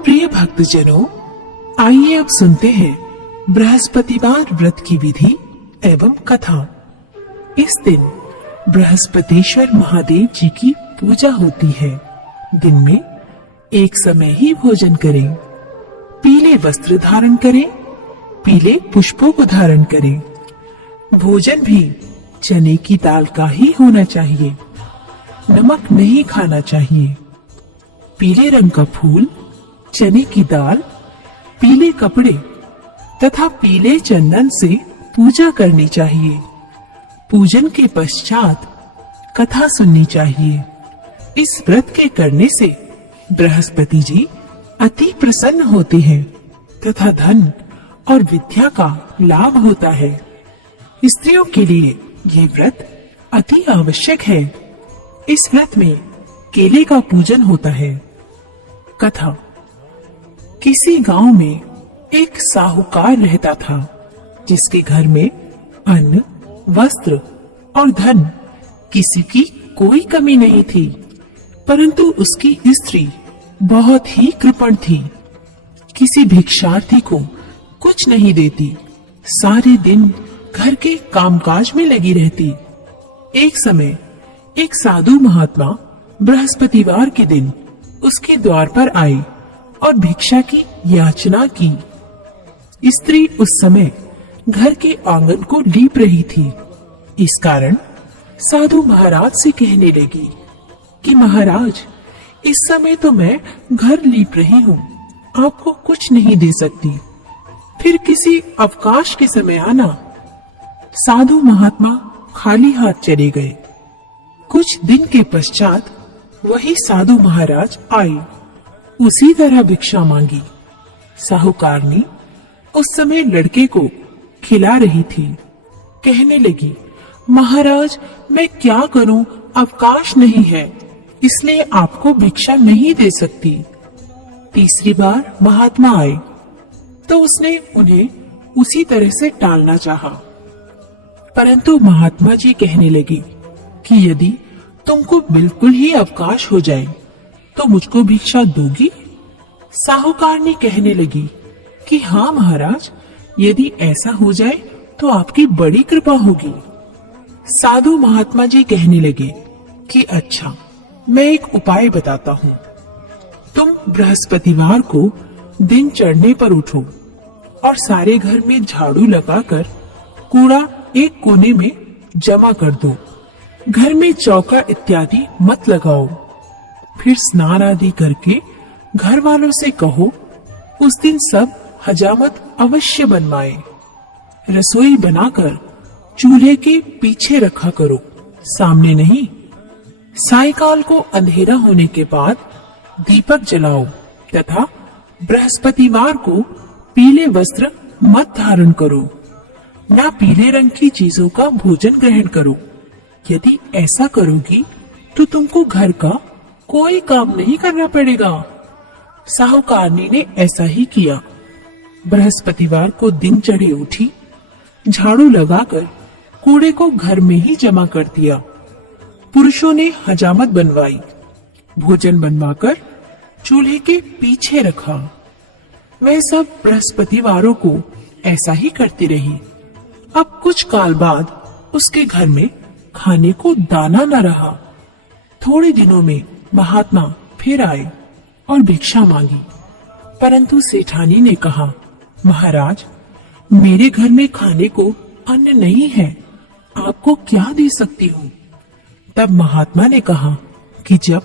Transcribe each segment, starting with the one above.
प्रिय भक्तजनों, आइए अब सुनते हैं बृहस्पतिवार व्रत की विधि एवं कथा। इस दिन बृहस्पतिश्वर महादेव जी की पूजा होती है। दिन में एक समय ही भोजन करें, पीले वस्त्र धारण करें, पीले पुष्पों को धारण करें। भोजन भी चने की दाल का ही होना चाहिए, नमक नहीं खाना चाहिए। पीले रंग का फूल, चने की दाल, पीले कपड़े तथा पीले चंदन से पूजा करनी चाहिए। पूजन के पश्चात कथा सुननी चाहिए। इस व्रत के करने से बृहस्पति जी अति प्रसन्न होते हैं तथा धन और विद्या का लाभ होता है। स्त्रियों के लिए ये व्रत अति आवश्यक है। इस व्रत में केले का पूजन होता है। कथा। किसी गांव में एक साहूकार रहता था, जिसके घर में अन्न, वस्त्र और धन किसी की कोई कमी नहीं थी, परंतु उसकी स्त्री बहुत ही कृपण थी। किसी भिक्षार्थी को कुछ नहीं देती, सारे दिन घर के कामकाज में लगी रहती। एक समय एक साधु महात्मा बृहस्पतिवार के दिन उसके द्वार पर आए और भिक्षा की याचना की। स्त्री उस समय घर के आंगन को लीप रही थी। इस कारण साधु महाराज से कहने लगी कि महाराज, इस समय तो मैं घर लीप रही हूँ, आपको कुछ नहीं दे सकती, फिर किसी अवकाश के समय आना। साधु महात्मा खाली हाथ चले गए। कुछ दिन के पश्चात वही साधु महाराज आए, उसी तरह भिक्षा मांगी। साहूकारनी उस समय लड़के को खिला रही थी। कहने लगी, महाराज, मैं क्या करूं, अवकाश नहीं है, इसलिए आपको भिक्षा नहीं दे सकती। तीसरी बार महात्मा आए तो उसने उन्हें उसी तरह से टालना चाहा, परंतु महात्मा जी कहने लगे कि यदि तुमको बिल्कुल ही अवकाश हो जाए तो मुझको भिक्षा दोगी? साहूकारनी कहने लगी कि हाँ महाराज, यदि ऐसा हो जाए तो आपकी बड़ी कृपा होगी। साधु महात्मा जी कहने लगे कि अच्छा, मैं एक उपाय बताता हूँ। तुम बृहस्पतिवार को दिन चढ़ने पर उठो और सारे घर में झाड़ू लगाकर कूड़ा एक कोने में जमा कर दो। घर में चौका इत्यादि मत लगाओ। फिर स्नान आदि करके घर वालों से कहो उस दिन सब हजामत अवश्य बनवाए। रसोई बनाकर चूल्हे के पीछे रखा करो, सामने नहीं। सायकाल को अंधेरा होने के बाद दीपक जलाओ तथा बृहस्पतिवार को पीले वस्त्र मत धारण करो, ना पीले रंग की चीजों का भोजन ग्रहण करो। यदि ऐसा करोगी तो तुमको घर का कोई काम नहीं करना पड़ेगा। साहूकारनी ने ऐसा ही किया। बृहस्पतिवार को दिन चढ़े उठी, झाड़ू लगाकर कूड़े को घर में ही जमा कर दिया। पुरुषों ने हजामत बनवाई, भोजन बनवाकर चूल्हे के पीछे रखा। वह सब बृहस्पतिवारों को ऐसा ही करती रही। अब कुछ काल बाद उसके घर में खाने को दाना न रहा। थोड़े दिनों में महात्मा फिर आए और भिक्षा मांगी, परंतु सेठानी ने कहा, महाराज, मेरे घर में खाने को अन्न नहीं है, आपको क्या दे सकती हूँ? तब महात्मा ने कहा कि जब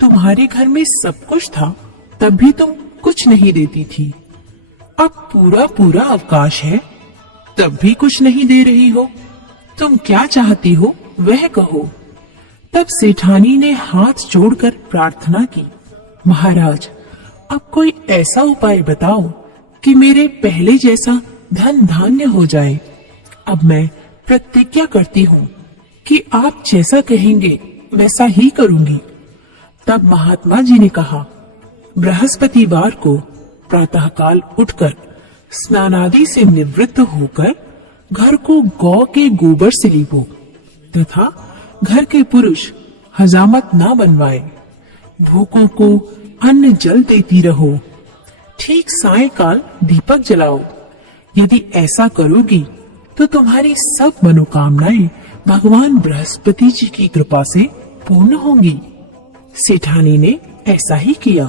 तुम्हारे घर में सब कुछ था तब भी तुम कुछ नहीं देती थी, अब पूरा पूरा अवकाश है तब भी कुछ नहीं दे रही हो। तुम क्या चाहती हो वह कहो। तब सेठानी ने हाथ जोड़कर प्रार्थना की, महाराज, अब कोई ऐसा उपाय बताओ कि मेरे पहले जैसा धन धान्य हो जाए। अब मैं प्रतिज्ञा करती हूँ कि आप जैसा कहेंगे वैसा ही करूंगी। तब महात्मा जी ने कहा, बृहस्पतिवार को प्रातःकाल उठकर स्नानादि से निवृत्त होकर घर को गौ के गोबर से लीपो तथा घर के पुरुष हजामत ना बनवाए। भूखों को अन्न जल देती रहो ठीक सायंकाल दीपक जलाओ। यदि ऐसा करोगी तो तुम्हारी सब मनोकामनाएं भगवान बृहस्पति जी की कृपा से पूर्ण होंगी। सेठानी ने ऐसा ही किया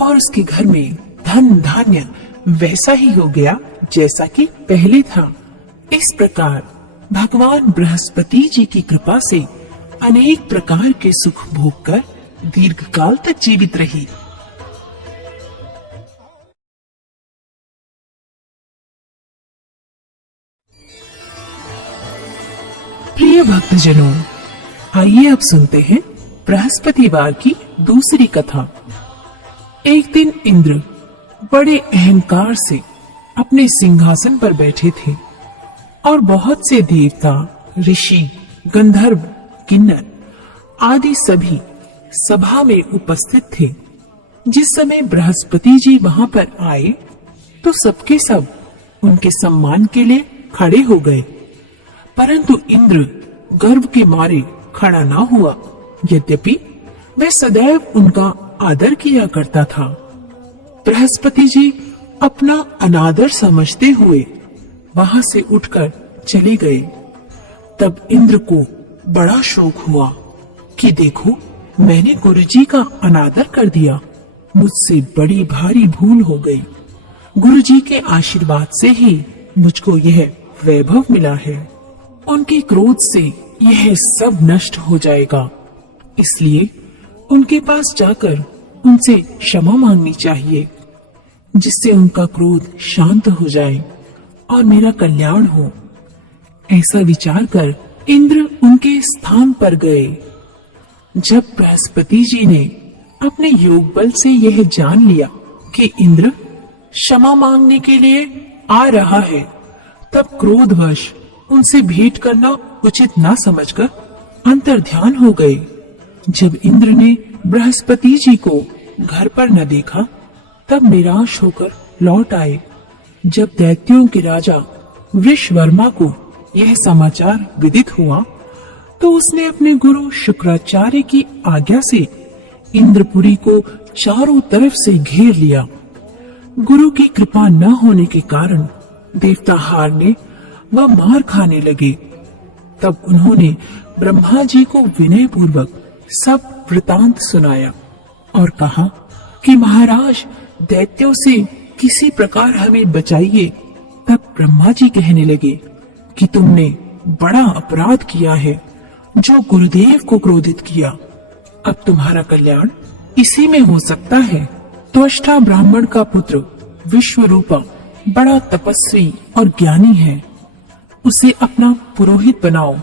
और उसके घर में धन धान्य वैसा ही हो गया जैसा कि पहले था। इस प्रकार भगवान बृहस्पति जी की कृपा से अनेक प्रकार के सुख भोग कर दीर्घ काल तक जीवित रही। प्रिय भक्तजनों, आइए अब सुनते हैं बृहस्पतिवार की दूसरी कथा। एक दिन इंद्र बड़े अहंकार से अपने सिंहासन पर बैठे थे और बहुत से देवता, ऋषि, गंधर्व, किन्नर आदि सभी सभा में उपस्थित थे। जिस समय बृहस्पति जी वहां पर आए तो सबके सब उनके सम्मान के लिए खड़े हो गए, परंतु इंद्र गर्व के मारे खड़ा ना हुआ। यद्यपि वह सदैव उनका आदर किया करता था। बृहस्पति जी अपना अनादर समझते हुए वहां से उठकर चले गए। तब इंद्र को बड़ा शोक हुआ कि देखो, मैंने गुरुजी का अनादर कर दिया, मुझसे बड़ी भारी भूल हो गई। गुरुजी के आशीर्वाद से ही मुझको यह वैभव मिला है। उनके क्रोध से यह सब नष्ट हो जाएगा, इसलिए उनके पास जाकर उनसे क्षमा मांगनी चाहिए, जिससे उनका क्रोध शांत हो जाए और मेरा कल्याण हो। ऐसा विचार कर इंद्र उनके स्थान पर गए। जब बृहस्पति जी ने अपने योग बल से यह जान लिया कि इंद्र क्षमा मांगने के लिए आ रहा है, तब क्रोधवश उनसे भेंट करना उचित ना समझकर अंतर्ध्यान हो गए। जब इंद्र ने बृहस्पति जी को घर पर न देखा, तब निराश होकर लौट आए। जब दैत्यों के राजा वृषवर्मा को यह समाचार विदित हुआ, तो उसने अपने गुरु शुक्राचार्य की आज्ञा से इंद्रपुरी को चारों तरफ से घेर लिया। गुरु की कृपा न होने के कारण देवता हारने व मार खाने लगे। तब उन्होंने ब्रह्मा जी को विनय पूर्वक सब वृतांत सुनाया और कहा कि महाराज, दैत्यों से किसी प्रकार हमें बचाइए। तब ब्रह्मा जी कहने लगे कि तुमने बड़ा अपराध किया है, जो गुरुदेव को क्रोधित किया। अब तुम्हारा कल्याण इसी में हो सकता है। त्वष्टा ब्राह्मण का पुत्र विश्वरूपा बड़ा तपस्वी और ज्ञानी है, उसे अपना पुरोहित बनाओ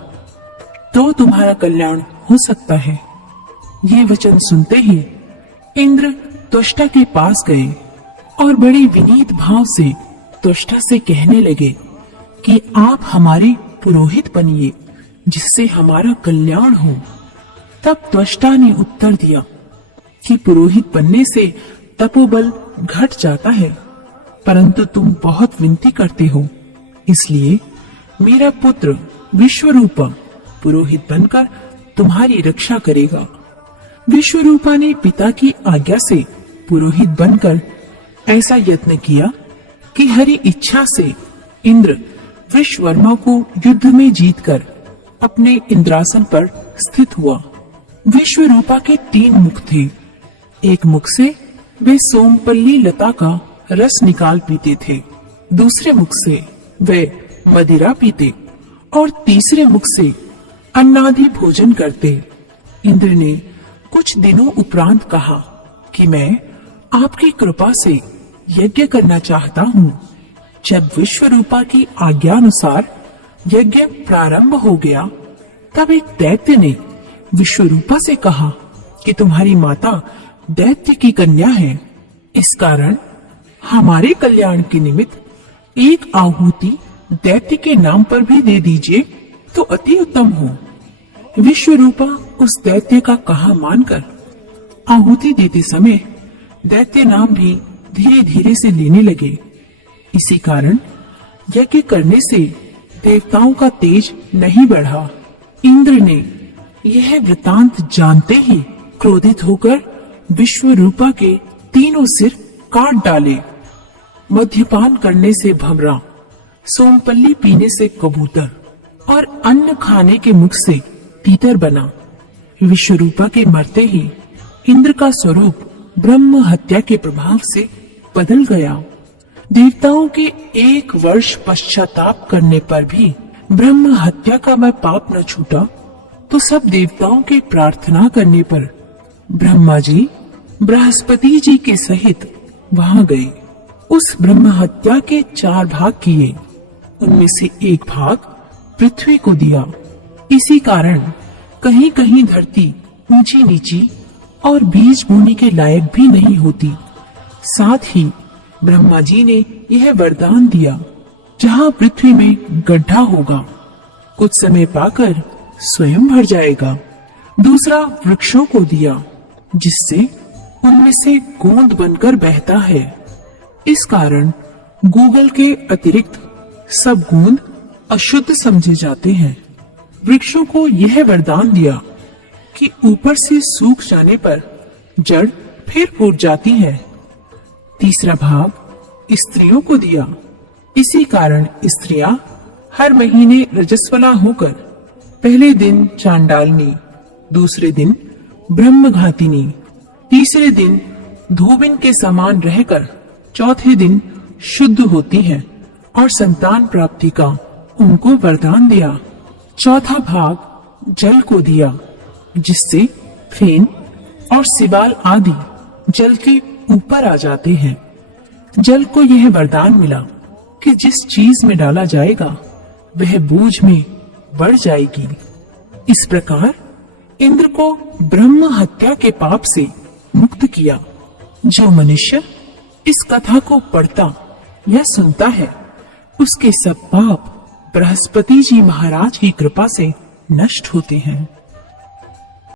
तो तुम्हारा कल्याण हो सकता है। ये वचन सुनते ही इंद्र त्वष्टा के पास गए और बड़े विनीत भाव से त्वष्टा से कहने लगे कि आप हमारे पुरोहित बनिए, जिससे हमारा कल्याण हो। तब त्वष्टा ने उत्तर दिया कि पुरोहित बनने से तपोबल घट जाता है, परंतु तुम बहुत विनती करते हो, इसलिए मेरा पुत्र विश्वरूपा पुरोहित बनकर तुम्हारी रक्षा करेगा। विश्वरूपा ने पिता की आज्ञा से पुरोहित बनकर ऐसा यत्न किया कि हरि इच्छा से इंद्र वृषवर्मा को युद्ध में जीतकर अपने इंद्रासन पर स्थित हुआ। विश्वरूपा के 3 मुख थे। एक मुख से वे सोमपल्ली लता का रस निकाल पीते थे, दूसरे मुख से वे मदिरा पीते और तीसरे मुख से अन्नादि भोजन करते। इंद्र ने कुछ दिनों उपरांत कहा कि मैं आपकी कृपा से यज्ञ करना चाहता हूँ। जब विश्वरूपा की आज्ञानुसार यज्ञ प्रारंभ हो गया, तब एक दैत्य ने विश्वरूपा से कहा कि तुम्हारी माता दैत्य की कन्या है, इस कारण हमारे कल्याण के निमित्त एक आहुति दैत्य के नाम पर भी दे दीजिए तो अति उत्तम हो। विश्वरूपा उस दैत्य का कहा मानकर आहुति देते समय दैत्य नाम भी धीरे धीरे से लेने लगे। इसी कारण यज्ञ करने से देवताओं का तेज नहीं बढ़ा। इंद्र ने यह वृतांत जानते ही क्रोधित होकर विश्वरूपा के 3 सिर काट डाले। मद्यपान करने से भंवरा, सोमपल्ली पीने से कबूतर और अन्न खाने के मुख से तीतर बना। विश्वरूपा के मरते ही इंद्र का स्वरूप ब्रह्म हत्या के प्रभाव से बदल गया। देवताओं के 1 वर्ष पश्चाताप करने पर भी ब्रह्म हत्या का वह पाप न छूटा, तो सब देवताओं के प्रार्थना करने पर ब्रह्मा जी बृहस्पति जी के सहित वहां गए। उस ब्रह्म हत्या के 4 भाग किए, उनमें से 1 भाग पृथ्वी को दिया। इसी कारण कहीं कहीं धरती ऊंची नीची और बीज बोने के लायक भी नहीं होती। साथ ही ब्रह्मा जी ने यह वरदान दिया, जहाँ पृथ्वी में गड्ढा होगा, कुछ समय पाकर स्वयं भर जाएगा। दूसरा वृक्षों को दिया, जिससे उनमें से गोंद बनकर बहता है। इस कारण गूगल के अतिरिक्त सब गोंद अशुद्ध समझे जाते हैं। वृक्षों को यह वरदान दिया कि ऊपर से सूख जाने पर जड़ फिर फूट जाती है। तीसरा भाग स्त्रियों को दिया। इसी कारण स्त्रियां हर महीने रजस्वला होकर पहले दिन चांडालनी, दूसरे दिन ब्रह्मघातिनी, तीसरे दिन धोबिन के समान रहकर चौथे दिन शुद्ध होती हैं और संतान प्राप्ति का उनको वरदान दिया। चौथा भाग जल को दिया, जिससे फेन और सिवाल आदि जल के ऊपर आ जाते हैं। जल को यह वरदान मिला कि जिस चीज में डाला जाएगा वह बोझ में बढ़ जाएगी। इस प्रकार इंद्र को ब्रह्म हत्या के पाप से मुक्त किया। जो मनुष्य इस कथा को पढ़ता या सुनता है, उसके सब पाप बृहस्पति जी महाराज की कृपा से नष्ट होते हैं।